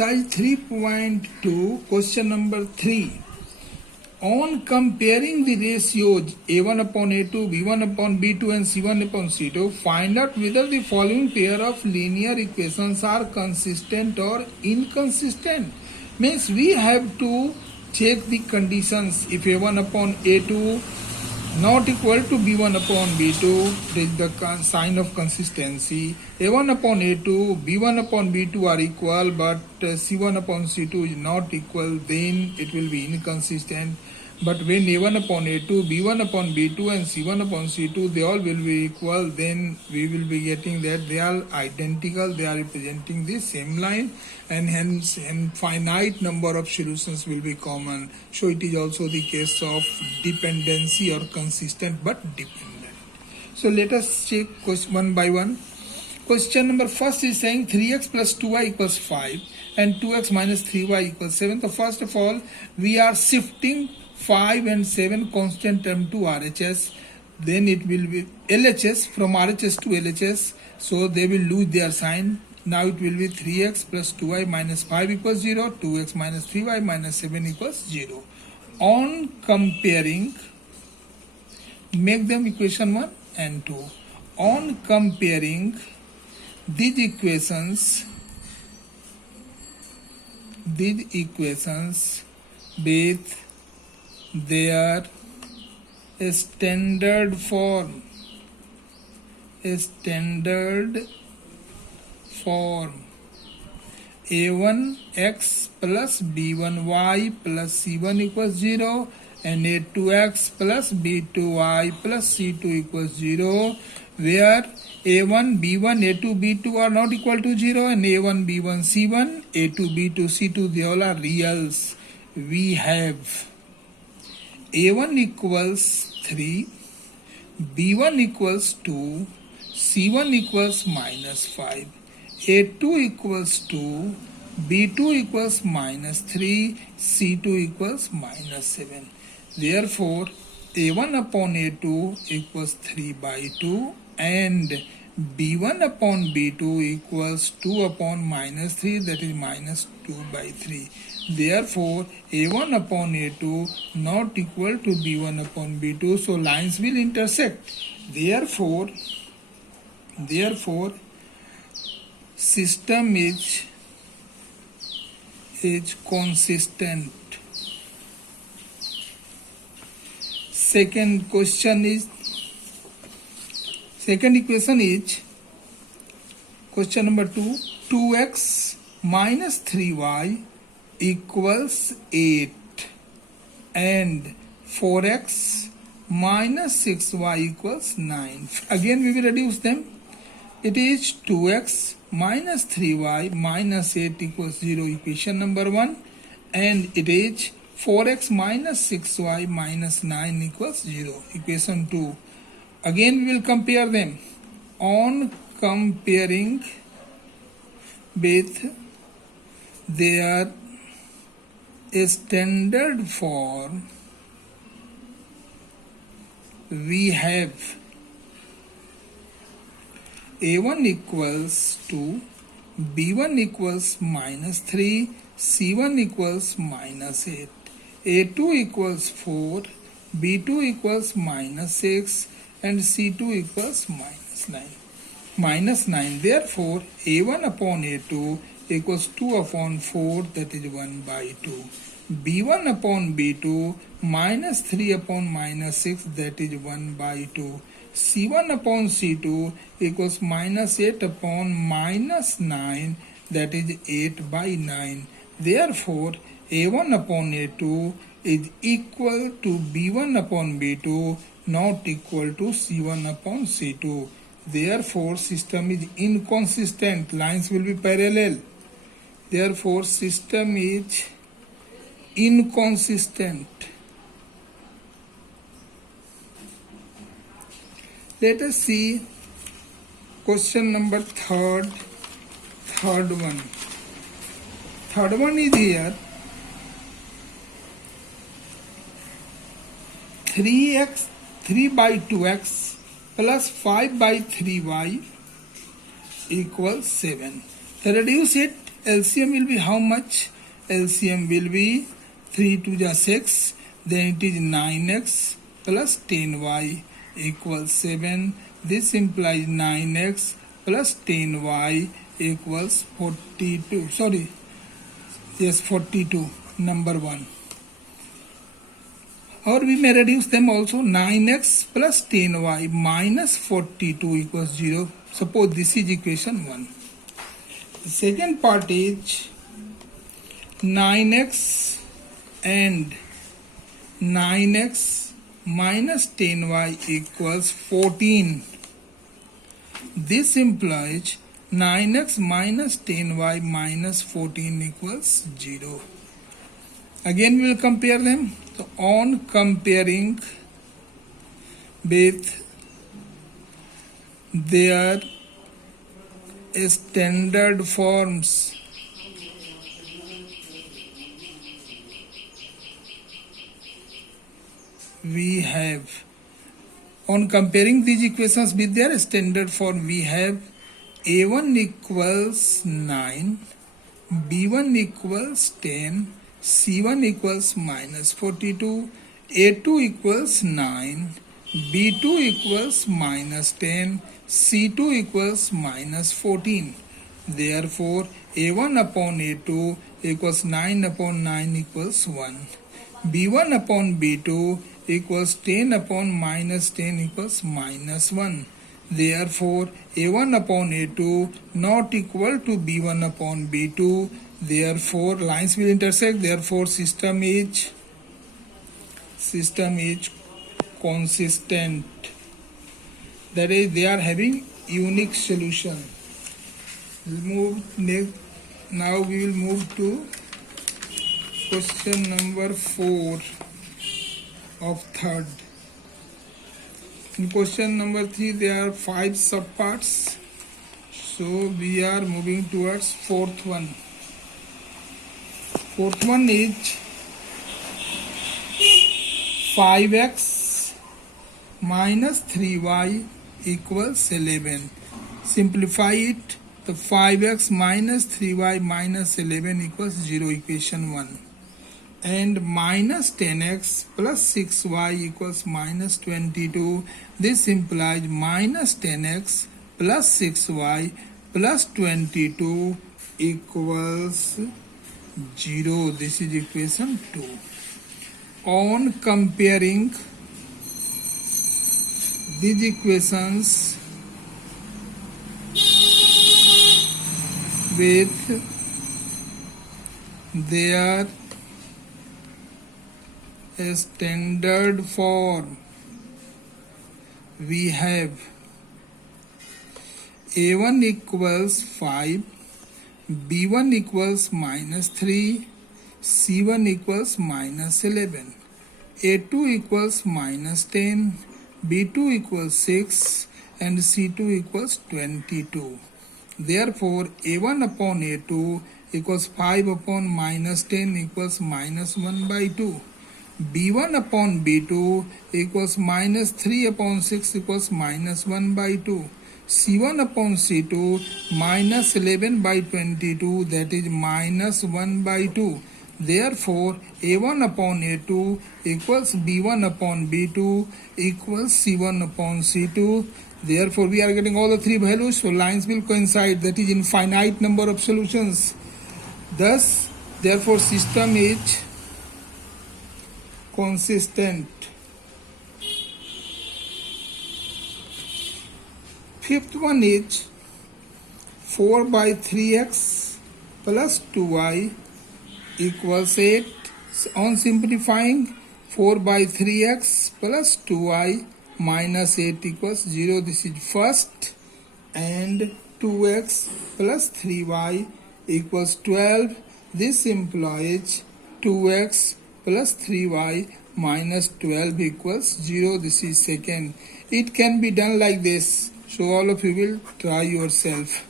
Exercise 3.2, question number 3. On comparing the ratios A1 upon A2, B1 upon B2 and C1 upon C2, find out whether the following pair of linear equations are consistent or inconsistent. Means we have to check the conditions. If A1 upon A2 not equal to B1 upon B2, there is the sign of consistency. A1 upon A2, B1 upon B2 are equal, but C1 upon C2 is not equal, then it will be inconsistent. But when A1 upon A2, B1 upon B2 and C1 upon C2, they all will be equal, then we will be getting that they are identical, they are representing the same line, and hence infinite number of solutions will be common. So it is also the case of dependency or consistent but dependent. So let us check question one by one. Question number first is saying 3x plus 2y equals 5 and 2x minus 3y equals 7. So first of all, we are shifting 5 and 7 constant term to RHS. Then it will be LHS, from RHS to LHS. So they will lose their sign. Now it will be 3x plus 2y minus 5 equals 0. 2x minus 3y minus 7 equals 0. On comparing, make them equation 1 and 2. On comparing these equations with their standard form, a1x plus b1y plus c1 equals 0 and a2x plus b2y plus c2 equals 0, where a1 b1 a2 b2 are not equal to 0 and a1 b1 c1 a2 b2 c2 they all are reals. We have a1 equals 3, b1 equals 2, c1 equals minus 5, a2 equals 2, b2 equals minus 3, c2 equals minus 7. Therefore, a1 upon a2 equals 3 by 2 and b1 upon b2 equals 2 upon minus 3, that is minus 2 by 3. Therefore, a1 upon a2 not equal to b1 upon b2, so lines will intersect. Therefore system is consistent. Second equation is question number 2. 2x minus 3y equals 8 and 4x minus 6y equals 9. Again we will reduce them. It is 2x minus 3y minus 8 equals 0, equation number 1, and it is 4x minus 6y minus 9 equals 0, equation 2. Again we will compare them. On comparing with their standard form, we have a1 equals 2, b1 equals minus 3, c1 equals minus 8, a2 equals 4, b2 equals minus 6 and c2 equals minus 9. Therefore, a1 upon a2 equals 2 upon 4, that is 1 by 2. b1 upon b2 minus 3 upon minus 6, that is 1 by 2. c1 upon c2 equals minus 8 upon minus 9, that is 8 by 9. Therefore, a1 upon a2 is equal to b1 upon b2, not equal to c1 upon c2. Therefore, system is inconsistent. Lines will be parallel. Therefore, system is inconsistent. Let us see question number third one. Third one is here. 3 by 2x plus 5 by 3y equals 7. Reduce it LCM will be how much? LCM will be 3 to the 6, then it is 9x plus 10y equals 7. This implies 9x plus 10y equals 42. 42, number 1. Or we may reduce them also. 9x plus 10y minus 42 equals 0. Suppose this is equation 1. The second part is 9x and 9x minus 10y equals 14. This implies 9x minus 10y minus 14 equals 0. Again we will compare them. So on comparing with their standard forms, we have, on comparing these equations with their standard form, we have a1 equals 9, b1 equals 10, c1 equals minus 42, a2 equals 9, b2 equals minus 10, c2 equals minus 14. Therefore, a1 upon a2 equals 9 upon 9 equals 1. b1 upon b2 equals 10 upon minus 10 equals minus 1. Therefore, a1 upon a2 not equal to b1 upon b2. Therefore, lines will intersect. Therefore, system is consistent. That is, they are having unique solution. Now we will move to question number 4 of third. In question number 3, there are 5 subparts. So we are moving towards fourth one. Fourth one is 5x minus 3y equals 11. Simplify it. The 5x minus 3y minus 11 equals 0, equation 1. And minus 10x plus 6y equals minus 22. This implies minus 10x plus 6y plus 22 equals 0. This is equation 2. On comparing these equations with their standard form, we have a1 equals 5, b1 equals minus 3, c1 equals minus 11, a2 equals minus 10, b2 equals 6, and c2 equals 22. Therefore, a1 upon a2 equals 5 upon minus 10 equals minus 1 by 2. b1 upon b2 equals minus 3 upon 6 equals minus 1 by 2. c1 upon c2 minus 11 by 22, that is minus 1 by 2. Therefore, a1 upon a2 equals b1 upon b2 equals c1 upon c2. Therefore, we are getting all the 3 values, so lines will coincide, that is infinite number of solutions. Thus, therefore, system is consistent. Fifth one is 4 by 3x plus 2y equals 8. On simplifying, 4 by 3x plus 2y minus 8 equals 0. This is first. And 2x plus 3y equals 12. This implies 2x plus 3y minus 12 equals 0. This is second. It can be done like this. So all of you will try yourself.